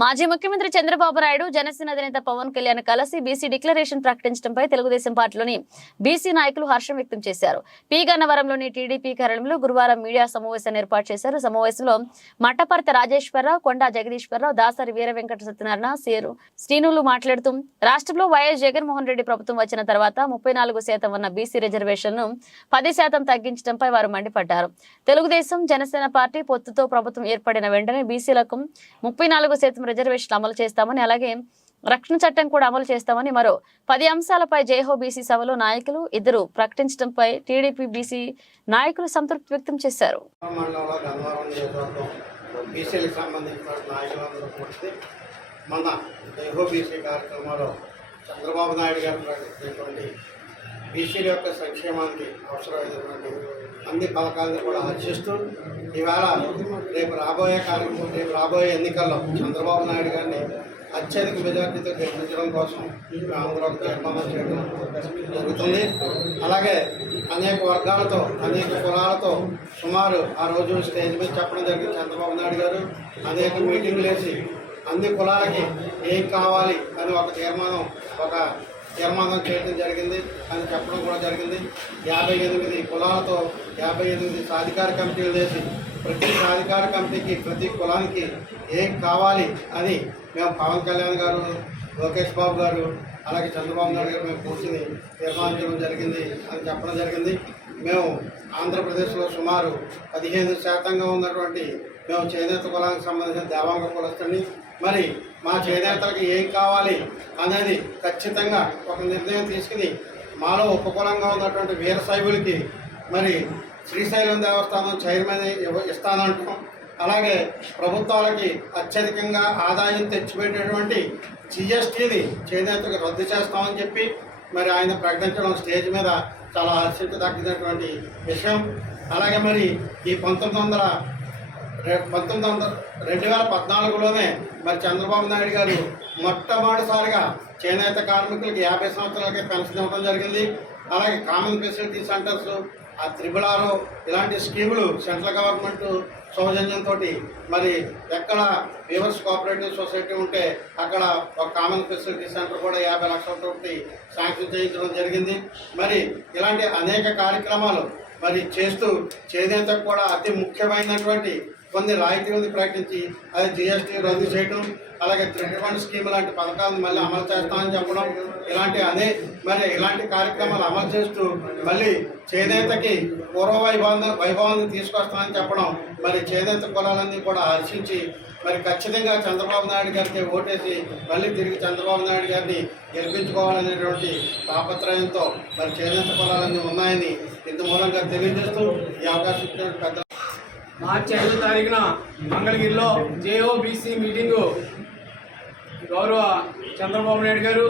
మాజీ ముఖ్యమంత్రి చంద్రబాబు నాయుడు జనసేన అధినేత పవన్ కళ్యాణ్ కలిసి బీసీ డిక్లరేషన్ ప్రకటించడంపై తెలుగుదేశం పార్టీలోని బీసీ నాయకులు హర్షం వ్యక్తం చేశారు. పీ గన్నవరంలోని టీడీపీ కార్యాలయంలో గురువారం మీడియా సమావేశాన్ని ఏర్పాటు చేశారు. సమావేశంలో మట్టపర్తి రాజేశ్వరరావు కొండా జగదీశ్వరరావు దాసరి వీర వెంకట సత్యనారాయణ సేరు శ్రీనులు మాట్లాడుతూ రాష్ట్రంలో వైఎస్ జగన్మోహన్ రెడ్డి ప్రభుత్వం వచ్చిన తర్వాత ముప్పై నాలుగు శాతం ఉన్న బీసీ రిజర్వేషన్ను పది శాతం తగ్గించడంపై వారు మండిపడ్డారు. తెలుగుదేశం జనసేన పార్టీ పొత్తుతో ప్రభుత్వం ఏర్పడిన వెంటనే బీసీలకు ముప్పై నాలుగు శాతం రిజర్వేషన్ అమలు చేస్తామని అలాగే రక్షణ చట్టం కూడా అమలు చేస్తామని మరో పది అంశాలపై జైహో బీసీ సభలో నాయకులు ఇద్దరు ప్రకటించడంపై టీడీపీ బీసీ నాయకులు సంతృప్తి వ్యక్తం చేశారు. మన దైవ బీసీ కార్యక్రమంలో చంద్రబాబు నాయుడు గారు ప్రకటించినటువంటి బీసీల యొక్క సంక్షేమానికి అవసరమైనటువంటి అన్ని పథకాలను కూడా హర్షిస్తూ ఈవేళ రేపు రాబోయే కార్యక్రమం రేపు రాబోయే ఎన్నికల్లో చంద్రబాబు నాయుడు గారిని అత్యధిక మెజార్టీతో గెలిపించడం కోసం ఆంధ్రలో తీర్మానం చేయడం జరుగుతుంది. అలాగే అనేక వర్గాలతో అనేక కులాలతో సుమారు ఆ రోజు స్టేజ్ మీద చెప్పడం జరిగింది చంద్రబాబు నాయుడు గారు. అనేక మీటింగ్లు వేసి అన్ని కులాలకి ఏం కావాలి అని ఒక తీర్మానం ఒక తీర్మానం చేయడం జరిగింది. అని చెప్పడం కూడా జరిగింది. యాభై ఎనిమిది కులాలతో యాభై ఎనిమిది సాధికార కమిటీలు వేసి ప్రతి సాధికార కమిటీకి ప్రతి కులానికి ఏం కావాలి అని మేము పవన్ కళ్యాణ్ గారు లోకేష్ బాబు గారు అలాగే చంద్రబాబు నాయుడు గారు మేము కూర్చుని తీర్మానించడం జరిగింది అని చెప్పడం జరిగింది. మేము ఆంధ్రప్రదేశ్లో సుమారు పదిహేను శాతంగా ఉన్నటువంటి మేము చేనేత కులానికి సంబంధించిన దేవాంగ కులస్తుని మరి మా చేనేతలకు ఏం కావాలి అనేది ఖచ్చితంగా ఒక నిర్ణయం తీసుకుని మాలో ఉపకూలంగా ఉన్నటువంటి వీరశైవులకి మరి శ్రీశైలం దేవస్థానం చైర్మన్ ఇవ్వ- ఇస్తానంటాం. అలాగే ప్రభుత్వాలకి అత్యధికంగా ఆదాయం తెచ్చిపెట్టేటువంటి జిఎస్టీని చేనేతకు రద్దు చేస్తామని చెప్పి మరి ఆయన ప్రకటించడం స్టేజ్ మీద చాలా హర్షించదగినటువంటి విషయం. అలాగే మరి ఈ పంతొమ్మిది వందల రేపు పంతొమ్మిది వందల రెండు వేల పద్నాలుగులోనే మరి చంద్రబాబు నాయుడు గారు మొట్టమొదటిసారిగా చేనేత కార్మికులకి యాభై సంవత్సరాలకే పెన్షన్ ఇవ్వడం జరిగింది. అలాగే కామన్ ఫెసిలిటీ సెంటర్స్ ఆ త్రిబుల్ ఆరు ఇలాంటి స్కీములు సెంట్రల్ గవర్నమెంట్ సౌజన్యంతో మరి ఎక్కడ వీవర్స్ కోఆపరేటివ్ సొసైటీ ఉంటే అక్కడ ఒక కామన్ ఫెసిలిటీ సెంటర్ కూడా యాభై లక్షలతో శాంక్షన్ చేయించడం జరిగింది. మరి ఇలాంటి అనేక కార్యక్రమాలు మరి చేస్తూ చేనేతకు కూడా అతి ముఖ్యమైనటువంటి కొన్ని రాయితీలను ప్రకటించి అది జిఎస్టీ రద్దు చేయడం అలాగే త్రిట్ ఫండ్ స్కీమ్ లాంటి పథకాలను మళ్ళీ అమలు చేస్తామని చెప్పడం ఇలాంటి అనే మరి ఇలాంటి కార్యక్రమాలు అమలు చేస్తూ మళ్ళీ చేనేతకి పూర్వ వైభవం వైభవాన్ని తీసుకొస్తామని చెప్పడం మరి చేనేత కులాలన్నీ కూడా హర్షించి మరి ఖచ్చితంగా చంద్రబాబు నాయుడు గారికి ఓటేసి మళ్ళీ తిరిగి చంద్రబాబు నాయుడు గారిని గెలిపించుకోవాలనేటువంటి తాపత్రయంతో మరి చేనేత కులాలన్నీ ఉన్నాయని ఇంత మూలంగా తెలియజేస్తూ ఈ అవకాశం పెద్ద మార్చి ఐదో తారీఖున మంగళగిరిలో జేఓబీసీ మీటింగు. గౌరవ చంద్రబాబు నాయుడు గారు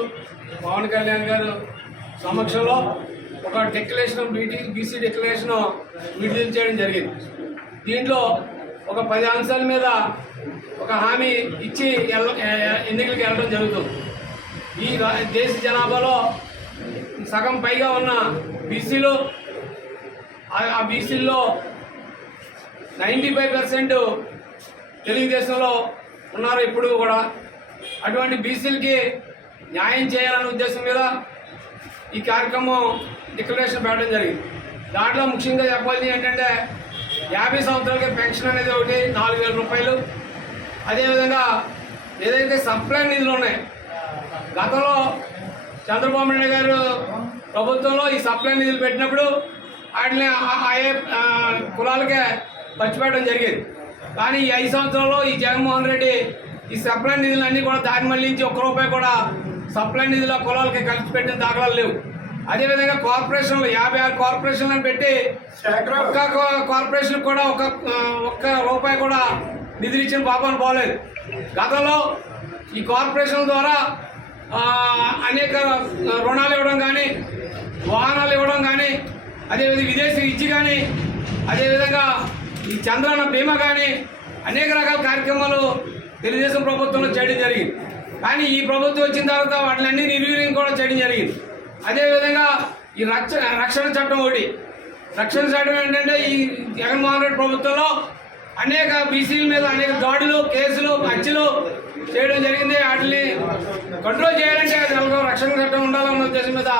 పవన్ కళ్యాణ్ గారు సమక్షంలో ఒక డిక్లరేషన్ మీటింగ్ బీసీ డిక్లరేషన్ విడుదల చేయడం జరిగింది. దీంట్లో ఒక పది అంశాల మీద ఒక హామీ ఇచ్చి ఎన్నికలకు వెళ్ళడం జరుగుతుంది. ఈ దేశ జనాభాలో సగం పైగా ఉన్న బీసీలు ఆ బీసీల్లో నైంటీ ఫైవ్ పర్సెంట్ తెలుగుదేశంలో ఉన్నారు ఇప్పుడు కూడా. అటువంటి బీసీలకి న్యాయం చేయాలనే ఉద్దేశం మీద ఈ కార్యక్రమం డిక్లరేషన్ పెట్టడం జరిగింది. దాంట్లో ముఖ్యంగా చెప్పాల్సింది ఏంటంటే యాభై సంవత్సరాలకి పెన్షన్ అనేది ఒకటి నాలుగు వేల రూపాయలు. అదేవిధంగా ఏదైతే సప్లై నిధులు ఉన్నాయి గతంలో చంద్రబాబు నాయుడు గారు ప్రభుత్వంలో ఈ సప్లై నిధులు పెట్టినప్పుడు వాటిని ఆయా కులాలకే ఖర్చు పెట్టడం జరిగేది. కానీ ఈ ఐదు సంవత్సరాల్లో ఈ జగన్మోహన్ రెడ్డి ఈ సప్లై నిధులన్నీ కూడా దారి మళ్ళించి ఒక్క రూపాయి కూడా సప్లై నిధుల కులాలకి ఖర్చు పెట్టిన దాఖలాలు లేవు. అదేవిధంగా కార్పొరేషన్లు యాభై ఆరు కార్పొరేషన్లను పెట్టి ఒక్క కార్పొరేషన్ కూడా ఒక ఒక్క రూపాయి కూడా నిధులు ఇచ్చిన పాపాన్ని పోలేదు. గతంలో ఈ కార్పొరేషన్ ద్వారా అనేక రుణాలు ఇవ్వడం కానీ వాహనాలు ఇవ్వడం కానీ అదేవిధంగా విదేశీ ఇచ్చి కానీ అదేవిధంగా ఈ చంద్రన్న బీమా కానీ అనేక రకాల కార్యక్రమాలు తెలుగుదేశం ప్రభుత్వంలో చేయడం జరిగింది. కానీ ఈ ప్రభుత్వం వచ్చిన తర్వాత వాటిలన్నీ రివ్యూలింగ్ కూడా చేయడం జరిగింది. అదేవిధంగా ఈ రక్ష రక్షణ చట్టం ఒకటి. రక్షణ చట్టం ఏంటంటే ఈ జగన్మోహన్ రెడ్డి ప్రభుత్వంలో అనేక బీసీల మీద అనేక దాడులు కేసులు హత్యలు చేయడం జరిగింది. వాటిని కంట్రోల్ చేయాలంటే నెలకు రక్షణ చట్టం ఉండాలన్న ఉద్దేశం మీద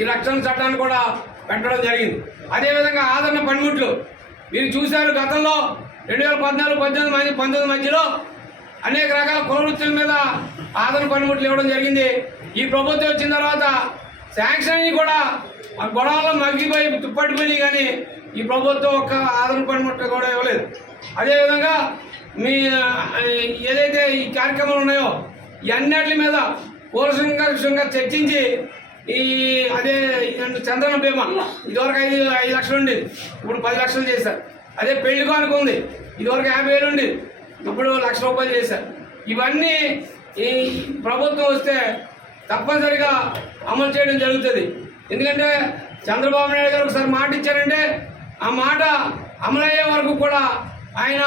ఈ రక్షణ చట్టాన్ని కూడా పెట్టడం జరిగింది. అదేవిధంగా ఆదరణ పనిముట్లు. మీరు చూశారు గతంలో రెండు వేల పద్నాలుగు పద్దెనిమిది మంది పంతొమ్మిది మధ్యలో అనేక రకాల ప్రవృత్తుల మీద ఆదరణ పనిముట్లు ఇవ్వడం జరిగింది. ఈ ప్రభుత్వం వచ్చిన తర్వాత శాంక్షన్ అయ్యి కూడా ఆ గొడవల్లో మగ్గిపోయి తుప్పటిపోయి కానీ ఈ ప్రభుత్వం ఒక్క ఆదరణ పనిముట్లు కూడా ఇవ్వలేదు. అదేవిధంగా మీ ఏదైతే ఈ కార్యక్రమాలు ఉన్నాయో ఈ అన్నిటి మీద పూర్వసంగా విషయంగా చర్చించి ఈ అదే చంద్రన బీమా ఇదివరకు ఐదు ఐదు లక్షలు ఉండేది ఇప్పుడు పది లక్షలు చేశారు. అదే పెళ్ళి కానుక ఉంది. ఇదివరకు యాభై వేలు ఉండేది ఇప్పుడు లక్ష రూపాయలు చేశారు. ఇవన్నీ ఈ ప్రభుత్వం వస్తే తప్పనిసరిగా అమలు చేయడం జరుగుతుంది. ఎందుకంటే చంద్రబాబు నాయుడు గారు ఒకసారి మాట ఇచ్చారంటే ఆ మాట అమలయ్యే వరకు కూడా ఆయన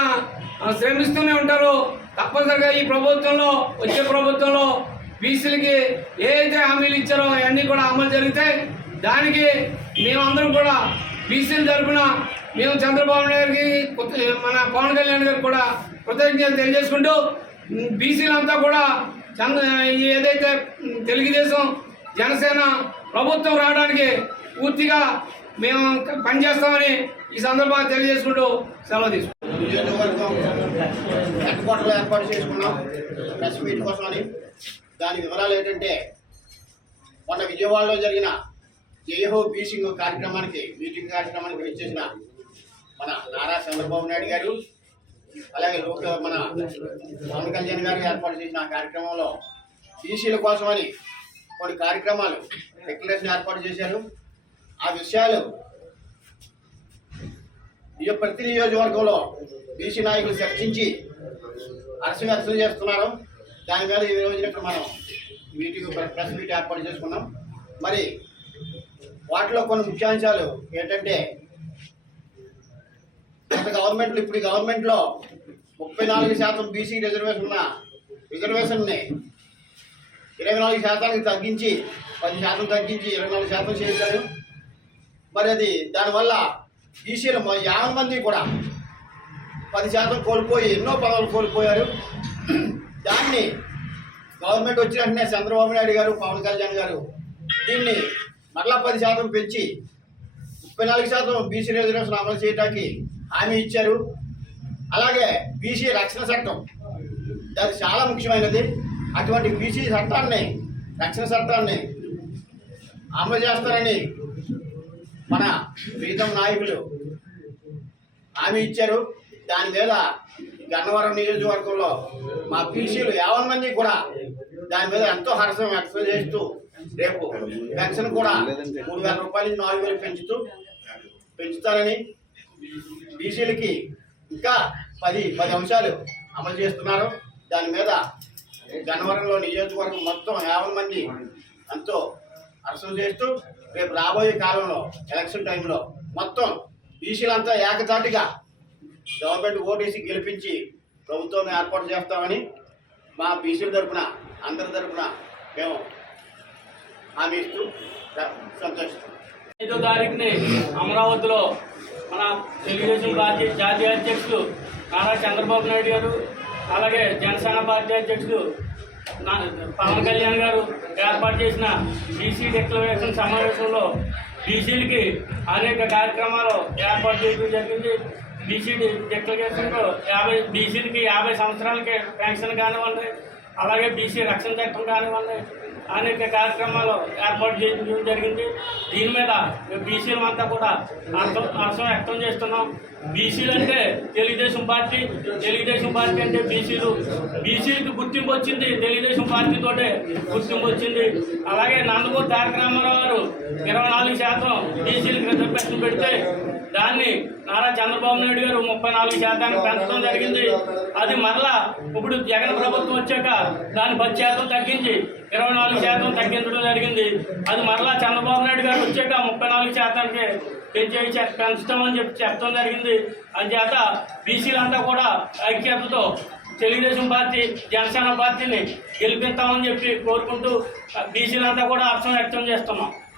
శ్రమిస్తూనే ఉంటారు. తప్పనిసరిగా ఈ ప్రభుత్వంలో వచ్చే ప్రభుత్వంలో బీసీలకి ఏదైతే హామీలు ఇచ్చారో అవన్నీ కూడా అమలు జరిగితే దానికి మేమందరం కూడా బీసీల తరఫున మేము చంద్రబాబు నాయుడు మన పవన్ కళ్యాణ్ గారికి కూడా కృతజ్ఞతలు తెలియజేసుకుంటూ బీసీలంతా కూడా చంద్ర ఏదైతే తెలుగుదేశం జనసేన ప్రభుత్వం రావడానికి పూర్తిగా మేము పనిచేస్తామని ఈ సందర్భంగా తెలియజేసుకుంటూ సెలవు తీసుకుంటాం హెడ్ క్వార్టర్లో ఏర్పాటు చేసుకున్నాం. ప్రెస్ మీట్ కోసమని దాని వివరాలు ఏంటంటే మొన్న విజయవాడలో జరిగిన జయహో బీసింగ్ కార్యక్రమానికి మీటింగ్ కార్యక్రమానికి వచ్చేసిన మన నారా చంద్రబాబు నాయుడు గారు అలాగే లోక మన పవన్ కళ్యాణ్ గారు ఏర్పాటు చేసిన కార్యక్రమంలో బీసీల కోసమని కొన్ని కార్యక్రమాలు డిక్లరేషన్ ఏర్పాటు చేశారు. ఆ విషయాలు ఈ ప్రతి నియోజకవర్గంలో బీసీ నాయకులు చర్చించి అరసి వ్యక్తం చేస్తున్నారు. దాని మీద ఈ రోజున ఇక్కడ మనం మీటింగ్ ప్రెస్ మీట్ ఏర్పాటు చేసుకున్నాం. మరి వాటిలో కొన్ని ముఖ్యాంశాలు ఏంటంటే గత గవర్నమెంట్లు ఇప్పుడు గవర్నమెంట్లో ముప్పై నాలుగు శాతం బీసీ రిజర్వేషన్ ఉన్న రిజర్వేషన్ని ఇరవై నాలుగు శాతానికి తగ్గించి పది శాతం తగ్గించి ఇరవై నాలుగు శాతం చేశారు. మరి అది దానివల్ల బీసీలు యాభై మంది కూడా పది శాతం కోల్పోయి ఎన్నో పదవులు కోల్పోయారు. దాన్ని గవర్నమెంట్ వచ్చిన వెంటనే చంద్రబాబు నాయుడు గారు పవన్ కళ్యాణ్ గారు దీన్ని మరలా పది శాతం పెంచి ముప్పై నాలుగు శాతం బీసీ రిజర్వేషన్ అమలు చేయడానికి హామీ ఇచ్చారు. అలాగే బీసీ రక్షణ చట్టం అది చాలా ముఖ్యమైనది. అటువంటి బీసీ చట్టాన్ని రక్షణ చట్టాన్ని అమలు చేస్తారని మన ప్రీతం నాయకులు హామీ ఇచ్చారు. దాని మీద గన్నవరం నియోజకవర్గంలో మా పీసీలు యావన్ మంది కూడా దాని మీద ఎంతో హర్షం వ్యక్తం చేస్తూ రేపు పెన్షన్ కూడా మూడు వేల రూపాయలు నాలుగు వేలు పెంచుతూ పెంచుతారని బీసీలకి ఇంకా పది పది అంశాలు అమలు చేస్తున్నారు. దాని మీద గన్నవరంలో నియోజకవర్గం మొత్తం యాభై మంది ఎంతో హర్షం చేస్తూ రేపు రాబోయే కాలంలో ఎలక్షన్ టైంలో మొత్తం బీసీలంతా ఏకతాటిగా గవర్నమెంట్ ఓటేసి గెలిపించి ప్రభుత్వం ఏర్పాటు చేస్తామని మా బీసీల తరఫున అందరి తరఫున మేము హామీ ఇస్తూ సంతోషిస్తాం ఐదో తారీఖుని అమరావతిలో మన తెలుగుదేశం పార్టీ జాతీయ అధ్యక్షులు నారా చంద్రబాబు నాయుడు గారు అలాగే జనసేన పార్టీ అధ్యక్షులు నా- పవన్ కళ్యాణ్ గారు ఏర్పాటు చేసిన బీసీ డిక్లరేషన్ సమావేశంలో బీసీలకి అనేక కార్యక్రమాలు ఏర్పాటు చేయడం జరిగింది. బీసీ డిక్లరేషన్లో యాభై బీసీలకి యాభై సంవత్సరాలకి పెన్షన్ కానివ్వండి అలాగే బీసీ రక్షణ చట్టం కానివ్వండి అనేక కార్యక్రమాలు ఏర్పాటు చేయడం జరిగింది. దీని మీద బీసీలు అంతా కూడా అర్థం అర్థం వ్యక్తం చేస్తున్నాం. బీసీలు అంటే తెలుగుదేశం పార్టీ తెలుగుదేశం పార్టీ అంటే బీసీలు. బీసీలకు గుర్తింపు వచ్చింది తెలుగుదేశం పార్టీతోటే గుర్తింపు వచ్చింది. అలాగే నందమూరి తారక రామారావు గారు ఇరవై నాలుగు శాతం బీసీలకు రిజర్వేషన్ పెడితే దాన్ని నారా చంద్రబాబు నాయుడు గారు ముప్పై నాలుగు శాతానికి పెంచడం జరిగింది. అది మరలా ఇప్పుడు జగన్ ప్రభుత్వం వచ్చాక దాన్ని పది శాతం తగ్గించి ఇరవై నాలుగు శాతం తగ్గించడం జరిగింది. అది మరలా చంద్రబాబు నాయుడు గారు వచ్చాక ముప్పై నాలుగు శాతానికి పెంచే పెంచుతామని చెప్పి చెప్పడం జరిగింది. అందుచేత బీసీలంతా కూడా ఐక్యతతో తెలుగుదేశం పార్టీ జనసేన పార్టీని గెలిపిస్తామని చెప్పి కోరుకుంటూ బీసీలంతా కూడా అర్థం వ్యక్తం చేస్తున్నాం.